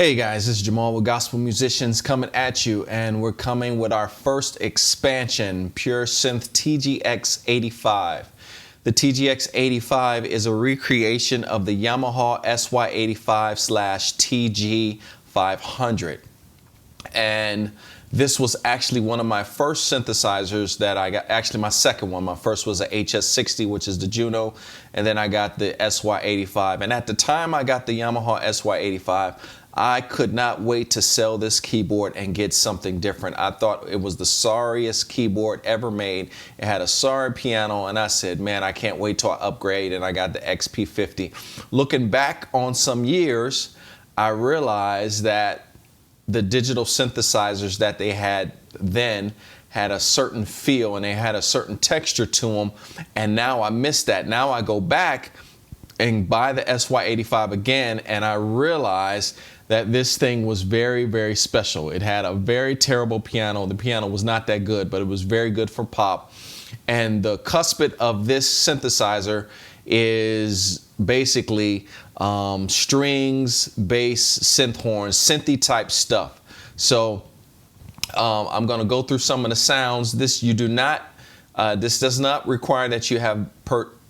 Hey guys, this is Jamal with Gospel Musicians coming at you, and we're coming with our first expansion, Pure Synth TGX-85. The TGX-85 is a recreation of the Yamaha SY85/TG500. And this was actually one of my first synthesizers that I got, actually my second one. My first was a HS60, which is the Juno, and then I got the SY85. And at the time I got the Yamaha SY85, I could not wait to sell this keyboard and get something different. I thought it was the sorriest keyboard ever made. It had a sorry piano, and I said, man, I can't wait till I upgrade, and I got the XP50. Looking back on some years, I realized that the digital synthesizers that they had then had a certain feel and they had a certain texture to them, and now I miss that. Now I go back and buy the SY85 again, and I realized that this thing was very, very special. It had a very terrible piano. The piano was not that good, but it was very good for pop. And the cuspid of this synthesizer is basically strings, bass, synth horns, synthy type stuff. So I'm going to go through some of the sounds. This does not require that you have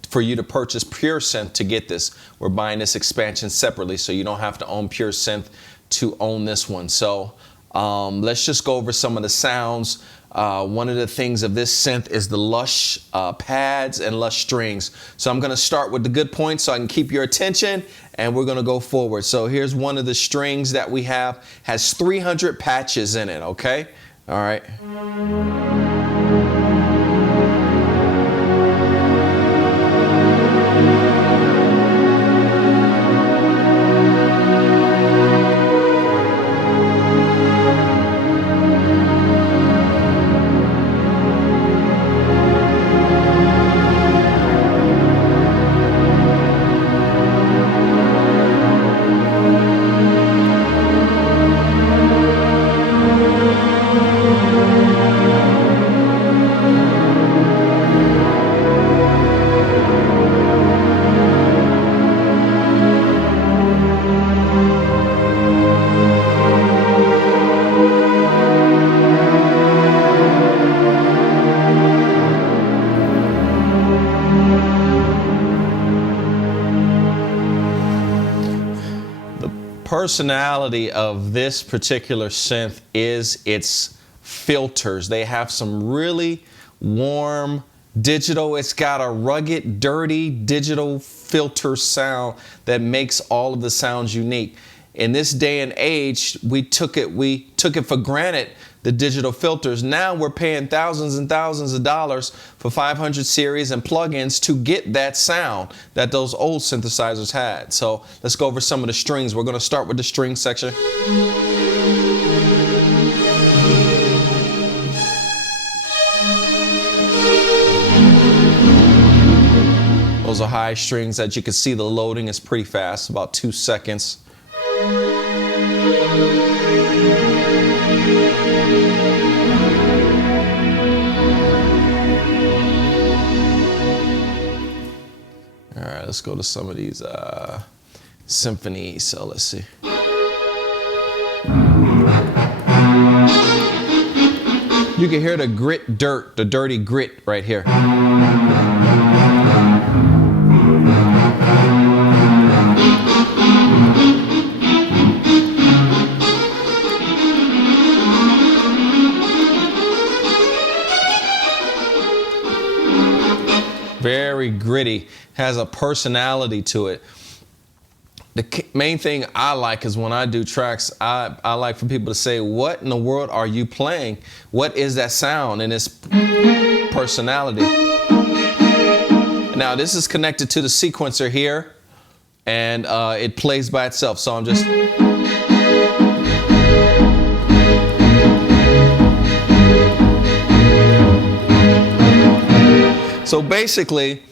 for you to purchase Pure Synth to get this. We're buying this expansion separately, so you don't have to own Pure Synth to own this one. So let's just go over some of the sounds. One of the things of this synth is the lush pads and lush strings. So I'm going to start with the good points so I can keep your attention, and we're going to go forward. So here's one of the strings that we have. Has 300 patches in it, okay? All right. Personality of this particular synth is its filters. They have some really warm digital. It's got a rugged, dirty digital filter sound that makes all of the sounds unique. In this day and age, we took it for granted, the digital filters. Now we're paying thousands and thousands of dollars for 500 series and plugins to get that sound that those old synthesizers had. So let's go over some of the strings. We're going to start with the string section. Those are high strings. As you can see, the loading is pretty fast, about 2 seconds. All right, let's go to some of these symphonies. So let's see. You can hear the grit dirt, the dirty grit right here. Very gritty, has a personality to it. The main thing I like is when I do tracks, I like for people to say, what in the world are you playing? What is that sound and its personality? Now this is connected to the sequencer here, and it plays by itself. So I'm just... So basically,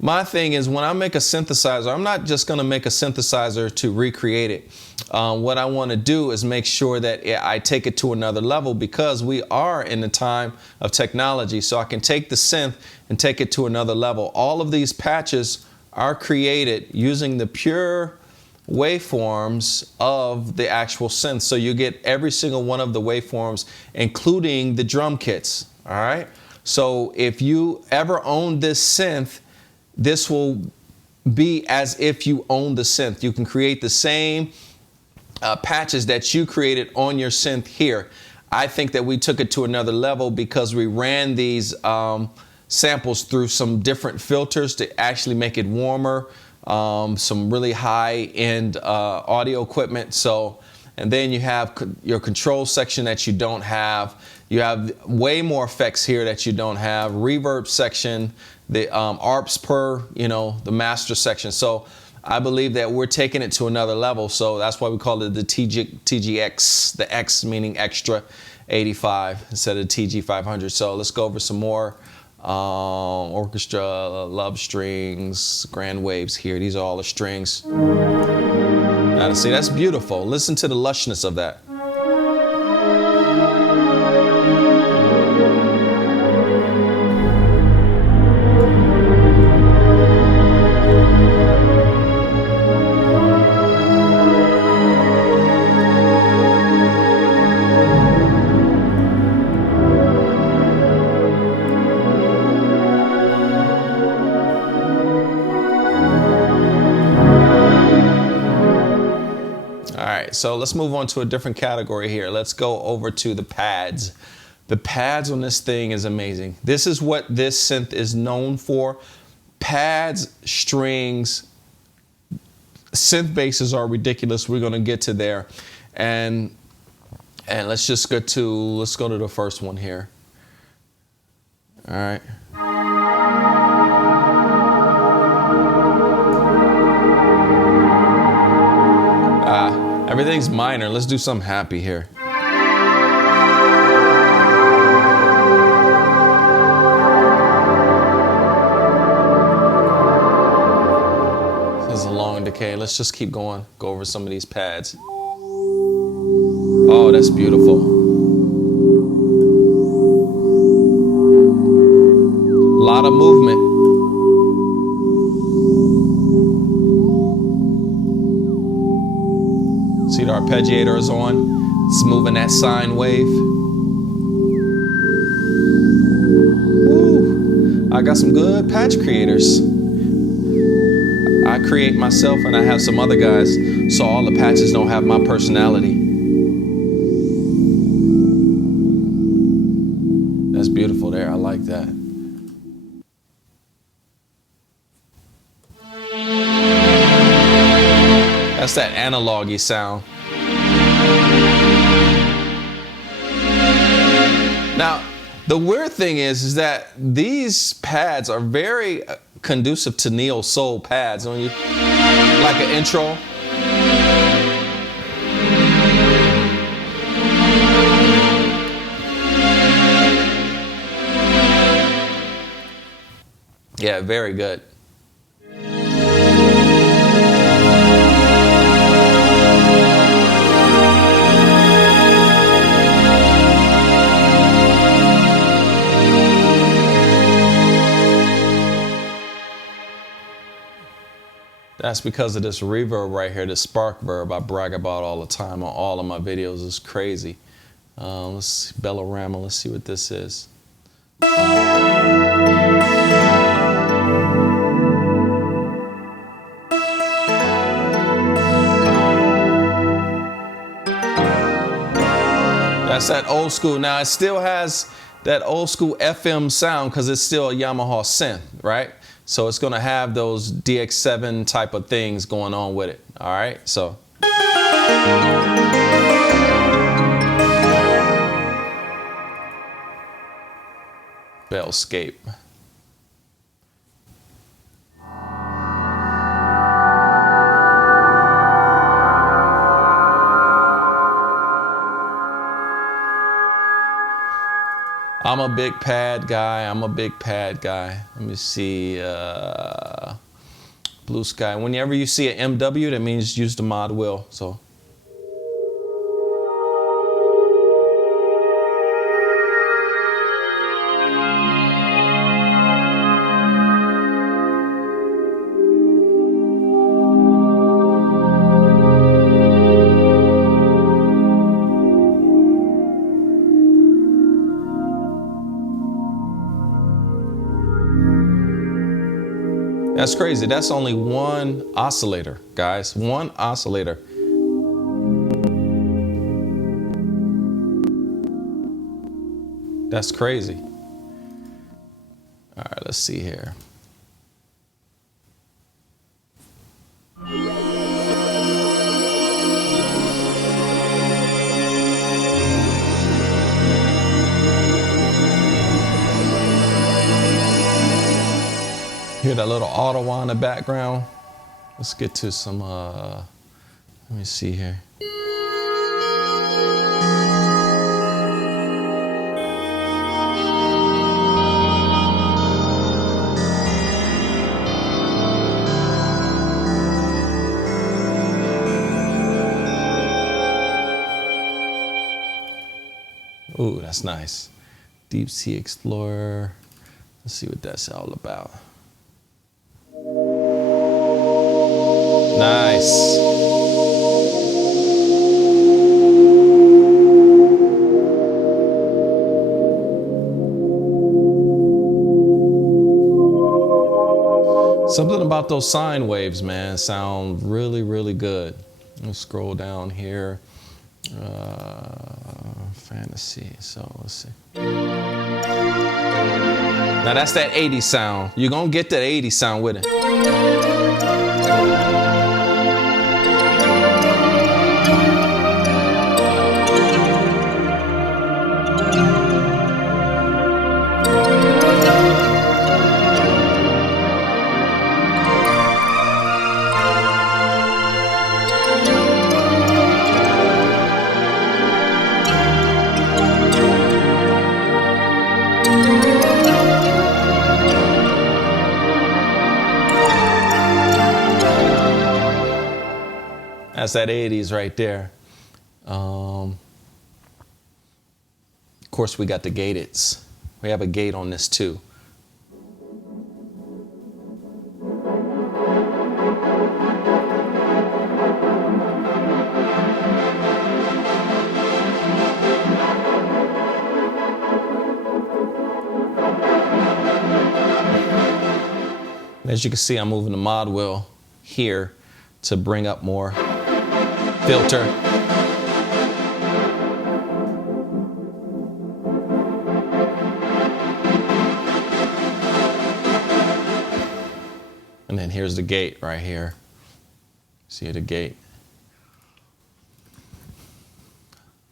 my thing is when I make a synthesizer, I'm not just going to make a synthesizer to recreate it. What I want to do is make sure that I take it to another level, because we are in the time of technology. So I can take the synth and take it to another level. All of these patches are created using the Pure waveforms of the actual synth. So you get every single one of the waveforms, including the drum kits. All right. So if you ever own this synth, this will be as if you own the synth. You can create the same patches that you created on your synth here. I think that we took it to another level because we ran these samples through some different filters to actually make it warmer, some really high-end audio equipment. So, and then you have your control section that you don't have. You have way more effects here that you don't have. Reverb section, the ARPs per, the master section. So I believe that we're taking it to another level. So that's why we call it the TGX, the X meaning extra 85 instead of TG500. So let's go over some more orchestra, love strings, grand waves here. These are all the strings. Now see, that's beautiful. Listen to the lushness of that. So let's move on to a different category here. Let's go over to the pads. The pads on this thing is amazing. This is what this synth is known for. Pads, strings, synth basses are ridiculous. We're going to get to there. And let's just go to the first one here. All right. Everything's minor. Let's do something happy here. This is a long decay. Let's just keep going. Go over some of these pads. Oh, that's beautiful. A lot of movement. See, the arpeggiator is on. It's moving that sine wave. Woo. I got some good patch creators. I create myself and I have some other guys, so all the patches don't have my personality. That's beautiful there. I like that. That's that analog-y sound. Now, the weird thing is that these pads are very conducive to neo soul pads. When you like an intro. Yeah, very good. That's because of this reverb right here, this spark verb I brag about all the time on all of my videos. It's crazy. Let's see, Bellorama, let's see what this is. That's that old school. Now it still has that old school FM sound because it's still a Yamaha synth, right? So it's going to have those DX7 type of things going on with it. All right, so. Bellscape. I'm a big pad guy. Let me see. Blue Sky. Whenever you see an MW, that means use the mod wheel. So. That's crazy. That's only one oscillator, guys. One oscillator. That's crazy. All right, let's see here. Hear that little Ottawa in the background? Let's get to some, let me see here. Ooh, that's nice. Deep Sea Explorer. Let's see what that's all about. Nice. Something about those sine waves, man, sound really, really good. Let's scroll down here. Fantasy, so let's see. Now that's that 80s sound. You're gonna get that 80s sound with it. That's that 80s right there. Of course, we got the gateds. We have a gate on this too. As you can see, I'm moving the mod wheel here to bring up more filter. And then here's the gate right here. See the gate.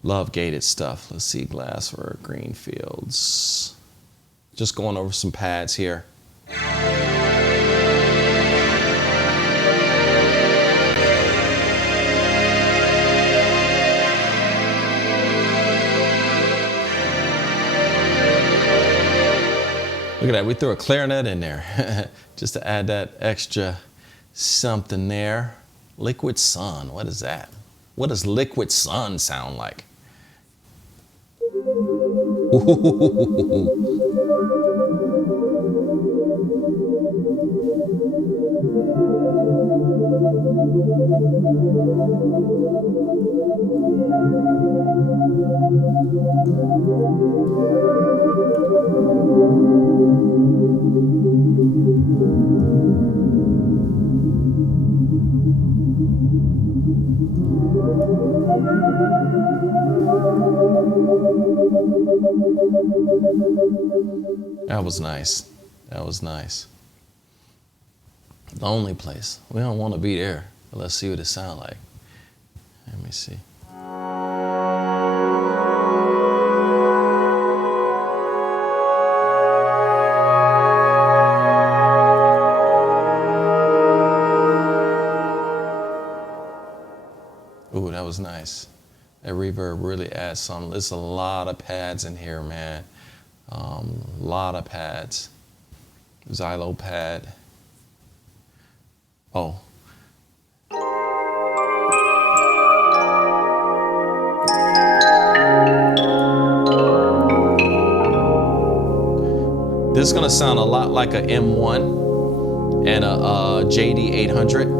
Love gated stuff. Let's see, Glasswork, Greenfields. Just going over some pads here. Look at that, we threw a clarinet in there just to add that extra something there. Liquid Sun, what is that? What does Liquid Sun sound like? That was nice. That was nice. The only place. We don't want to be there, but let's see what it sounds like. Let me see. Ooh, that was nice. That reverb really adds some. There's a lot of pads in here, man. Lot of pads. Xylo pad. Oh. This is gonna sound a lot like a M1 and a JD800.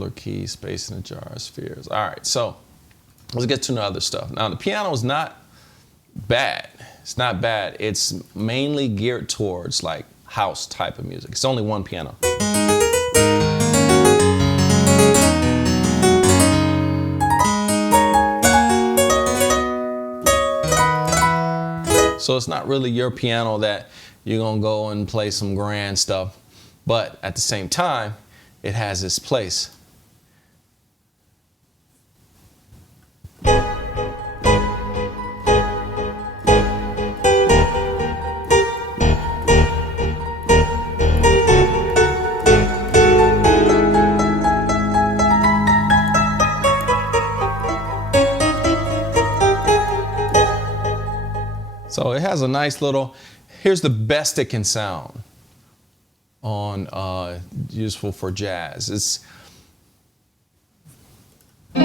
filler keys, space in the jar, spheres. All right, so let's get to the other stuff. Now the piano is not bad. It's not bad. It's mainly geared towards like house type of music. It's only one piano. So it's not really your piano that you're gonna go and play some grand stuff, but at the same time, it has its place. So it has a nice little, here's the best it can sound on useful for jazz. It's we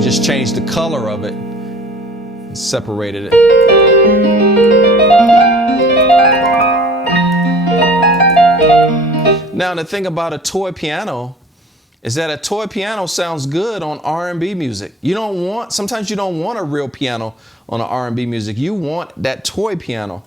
just changed the color of it and separated it. Now the thing about a toy piano is that a toy piano sounds good on R&B music. Sometimes you don't want a real piano on an R&B music. You want that toy piano.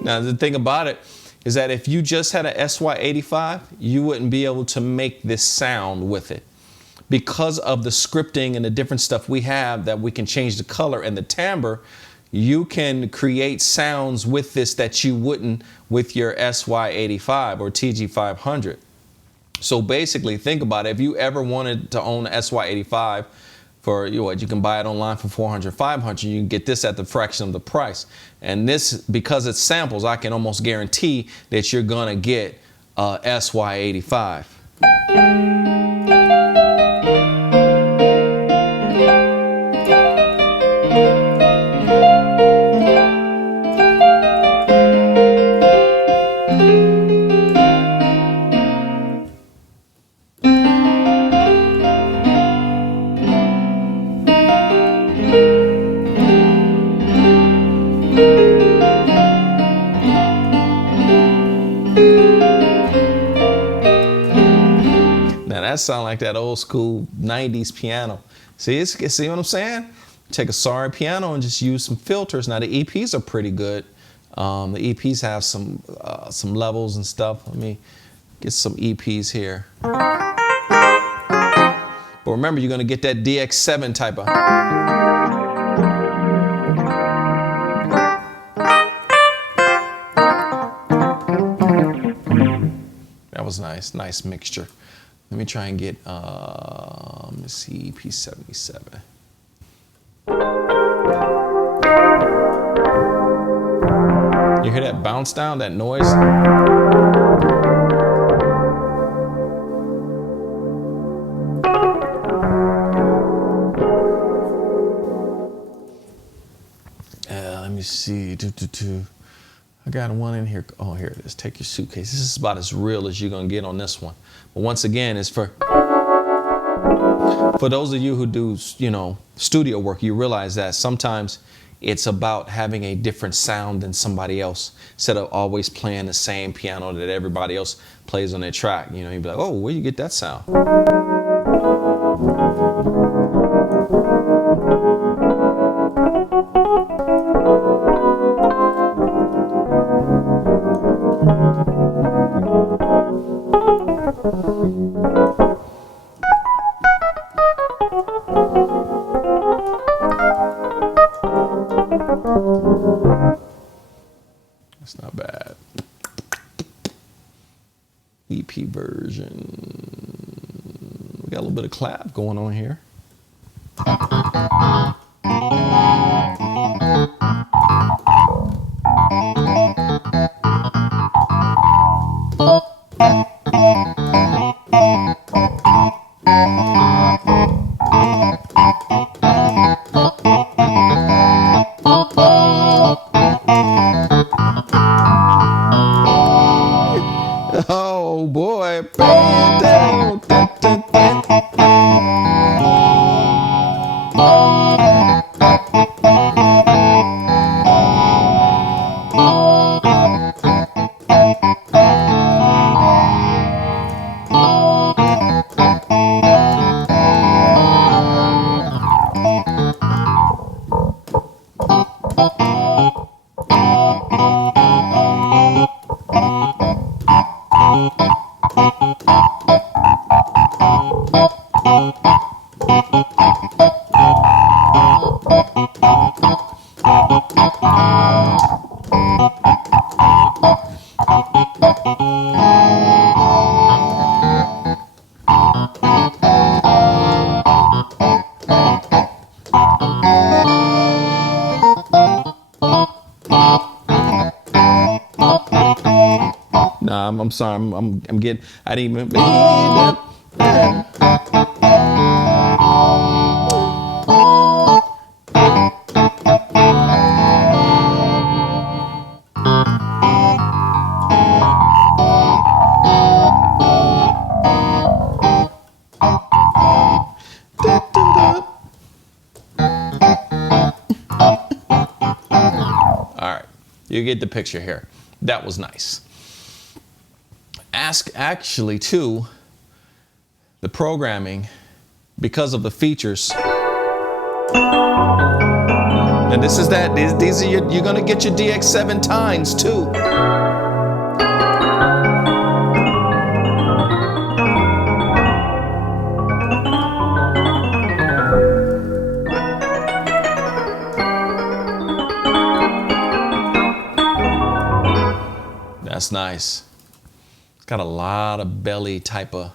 Now the thing about it is that if you just had a SY-85, you wouldn't be able to make this sound with it. Because of the scripting and the different stuff we have that we can change the color and the timbre, you can create sounds with this that you wouldn't with your SY-85 or TG500. So basically, think about it. If you ever wanted to own an SY-85 for you can buy it online for $400, $500. You can get this at the fraction of the price. And this, because it's samples, I can almost guarantee that you're gonna get a SY-85. That sound like that old school 90s piano. See what I'm saying? Take a sorry piano and just use some filters. Now the EPs are pretty good. The EPs have some levels and stuff. Let me get some EPs here. But remember, you're gonna get that DX7 type of. That was nice, nice mixture. Let me try and get, let's see, EP77. You hear that bounce down, that noise? Let me see, I got one in here. Oh, here it is. Take your suitcase. This is about as real as you're gonna get on this one. But once again, it's for those of you who do, studio work. You realize that sometimes it's about having a different sound than somebody else instead of always playing the same piano that everybody else plays on their track. You'd be like, oh, where you get that sound? That's not bad. EP version. We got a little bit of clap going on here. Oh boy. Nah, I'm sorry. I'm getting. I didn't even. All right, you get the picture here. That was nice. Actually, too, the programming, because of the features. And this is that. These are you're gonna get your DX7 tines too. That's nice. It's got a lot of belly type of,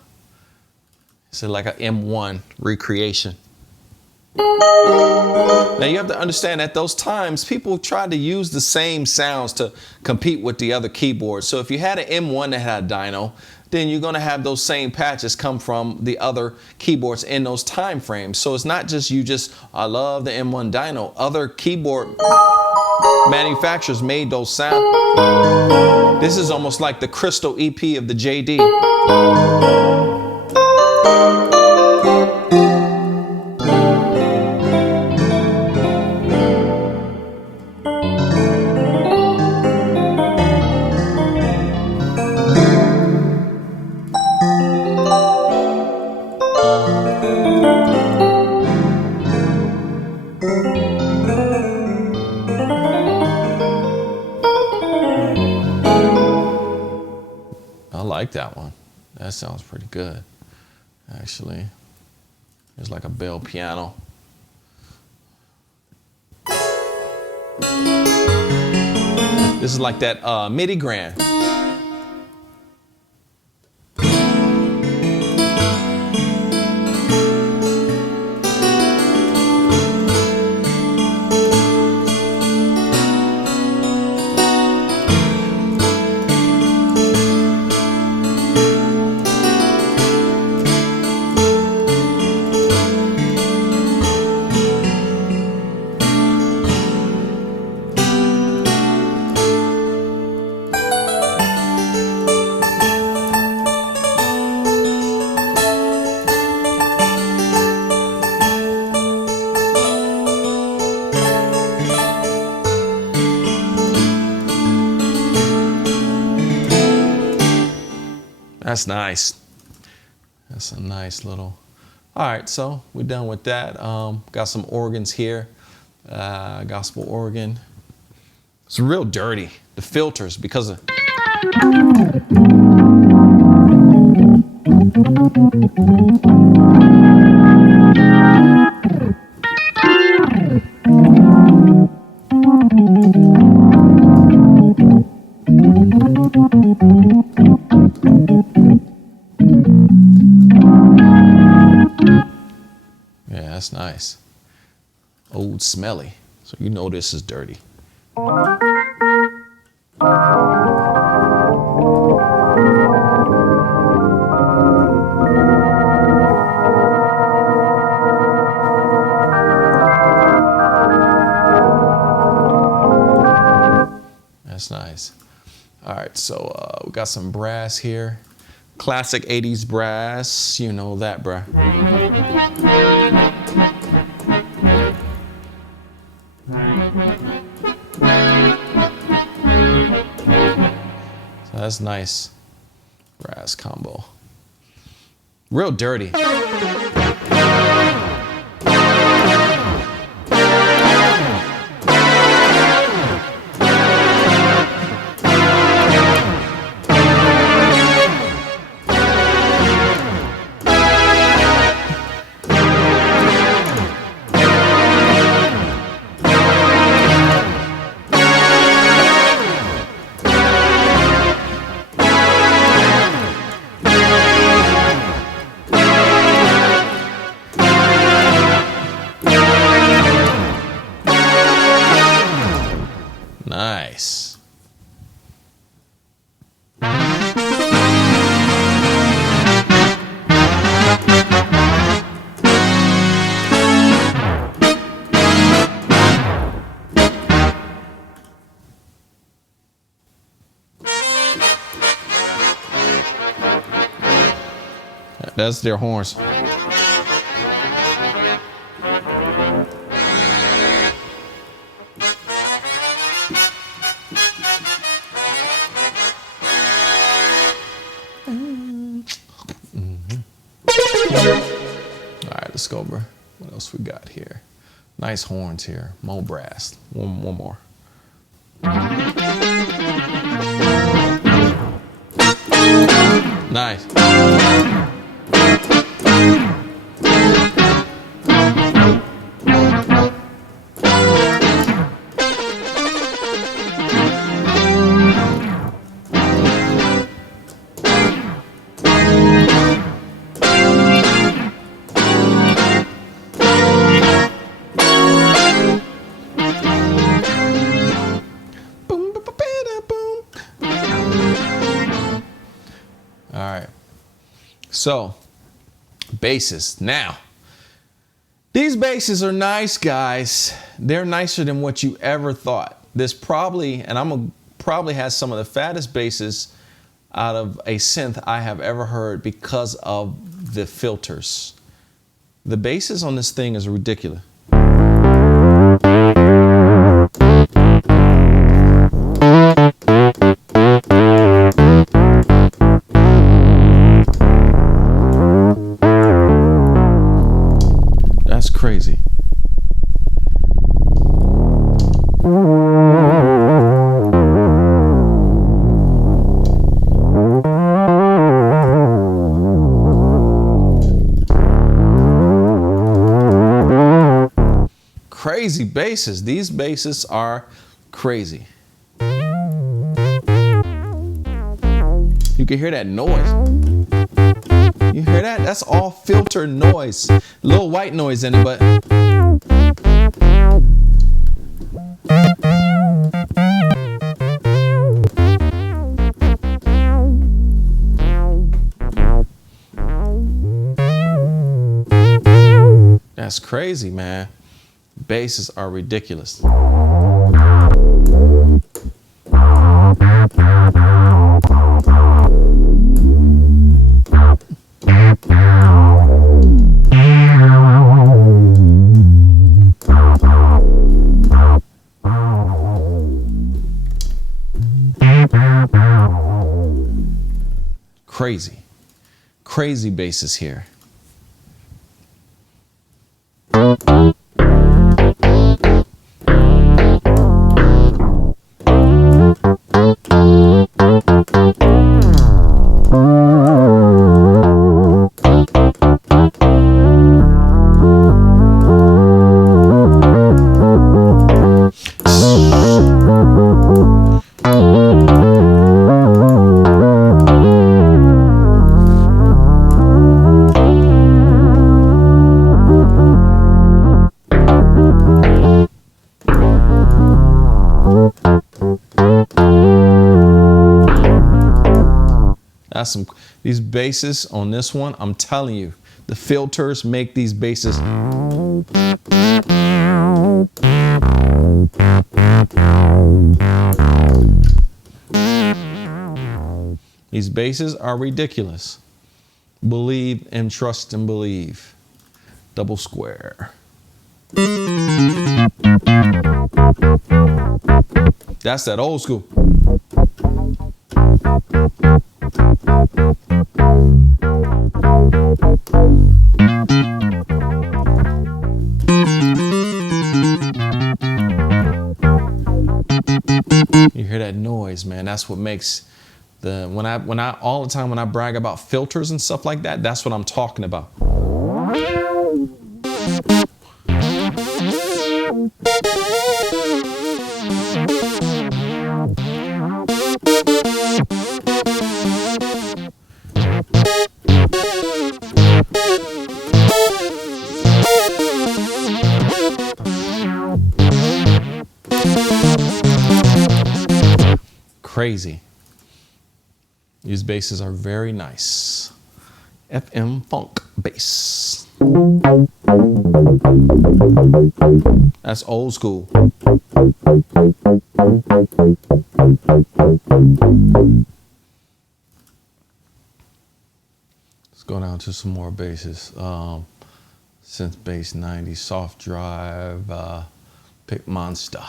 it's like an M1 recreation. Now you have to understand at those times, people tried to use the same sounds to compete with the other keyboards. So if you had an M1 that had a dyno, then you're gonna have those same patches come from the other keyboards in those time frames. So it's not just I love the M1 dyno. Other keyboard manufacturers made those sounds. This is almost like the Crystal EP of the JD. I like that one. That sounds pretty good, actually. There's like a bell piano. This is like that MIDI grand. That's nice. That's a nice little. All right, so we're done with that. Got some organs here. Gospel organ. It's real dirty. The filters, because of. nice. Old smelly. So you know this is dirty. That's nice. All right, so we got some brass here. Classic 80s brass, you know that, bruh. So that's nice brass combo. Real dirty. Nice. That's their horns. All right, let's go, bro. What else we got here? Nice horns here. More brass. One more. Nice. So, basses. Now, these basses are nice, guys. They're nicer than what you ever thought. This probably, and probably has some of the fattest basses out of a synth I have ever heard because of the filters. The basses on this thing is ridiculous. Crazy. Crazy basses. These basses are crazy. You can hear that noise. You hear that? That's all filter noise. A little white noise in it, but that's crazy, man. Basses are ridiculous. Crazy. Crazy basses here. That's some, these basses on this one, I'm telling you, the filters make these basses. These basses are ridiculous. Believe and trust and believe. Double square. That's that old school. You hear that noise, man. That's what makes the, all the time when I brag about filters and stuff like that, that's what I'm talking about. Crazy. These basses are very nice. FM funk bass. That's old school. Let's go down to some more basses. Synth bass 90, soft drive, pick monster.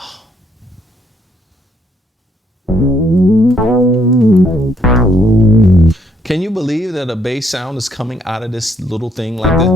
Can you believe that a bass sound is coming out of this little thing like this?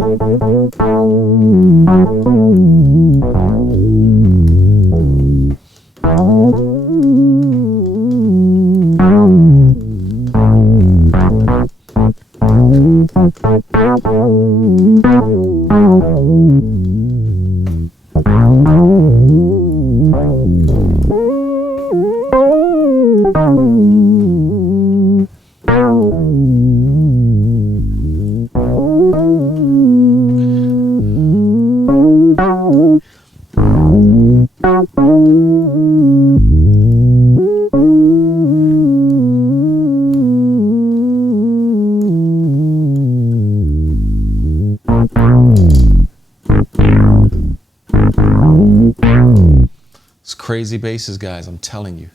It's crazy basses, guys, I'm telling you.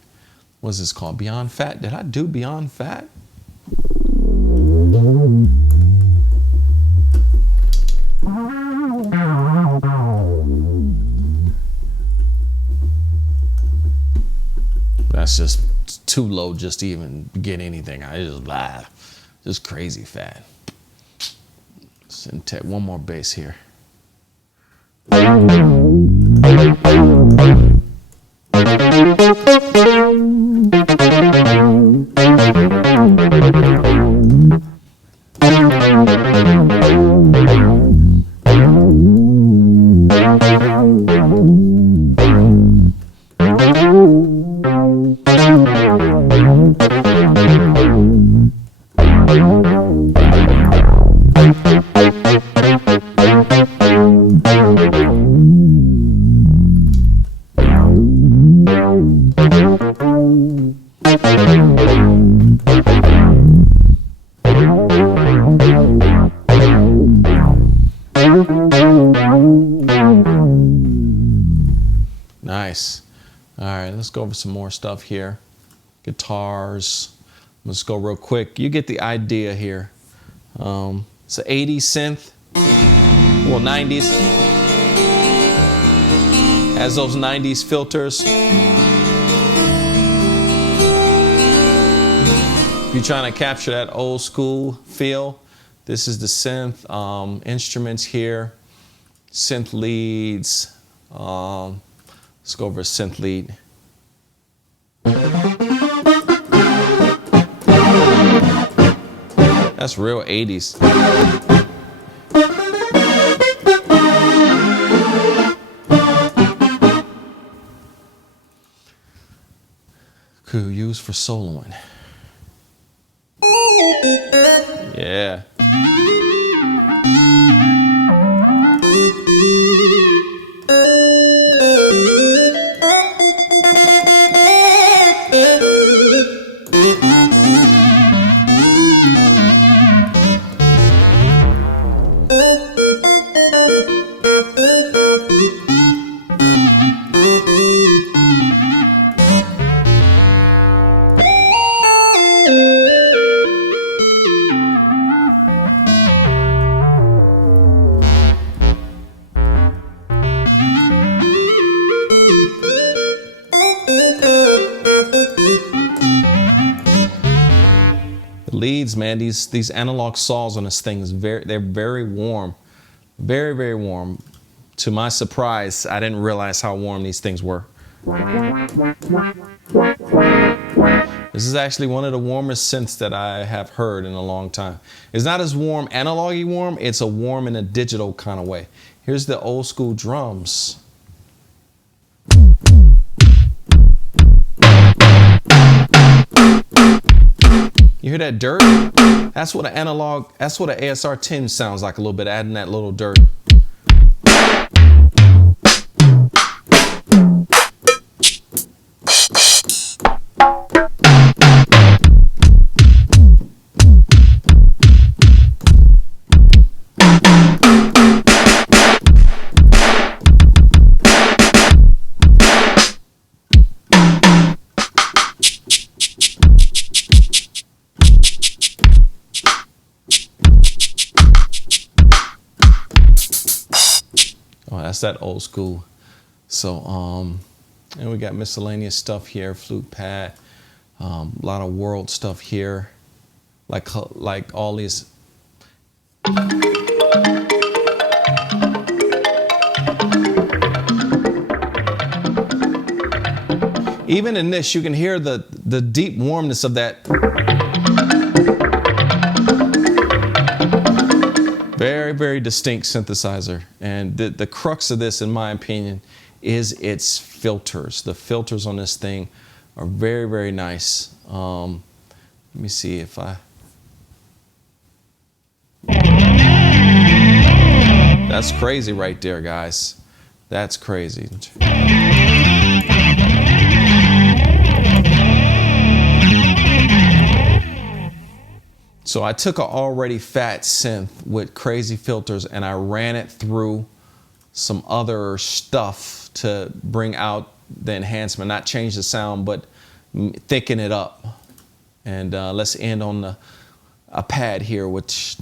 What is this called? Beyond Fat? Did I do Beyond Fat? That's just too low just to even get anything. I just blah. Just crazy fat. Syntax, one more bass here. Nice. All right, let's go over some more stuff here. Guitars. Let's go real quick. You get the idea here. It's an 80s synth. Well, 90s. Has those 90s filters. If you're trying to capture that old school feel, this is the synth. Instruments here. Synth leads. Let's go over a synth lead. That's real 80s. Could use for soloing. Yeah. leads, man, these analog saws on this thing is they're very warm, very, very warm. To my surprise, I didn't realize how warm these things were. This is actually one of the warmest synths that I have heard in a long time. It's not as warm, analog-y warm, it's a warm in a digital kind of way. Here's the old school drums. You hear that dirt? That's what an analog, that's what an ASR 10 sounds like a little bit, adding that little dirt. Oh, that's that old school. So, and we got miscellaneous stuff here, flute pad, a lot of world stuff here, like all these. Even in this, you can hear the deep warmness of that. Very, very distinct synthesizer. And the crux of this, in my opinion, is its filters. The filters on this thing are very, very nice. Let me see if I... That's crazy right there, guys. That's crazy. So I took an already fat synth with crazy filters and I ran it through some other stuff to bring out the enhancement, not change the sound, but thicken it up. And let's end on a pad here, which...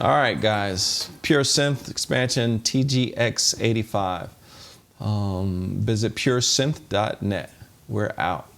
All right, guys, Pure Synth expansion TGX-85. Visit puresynth.net. We're out.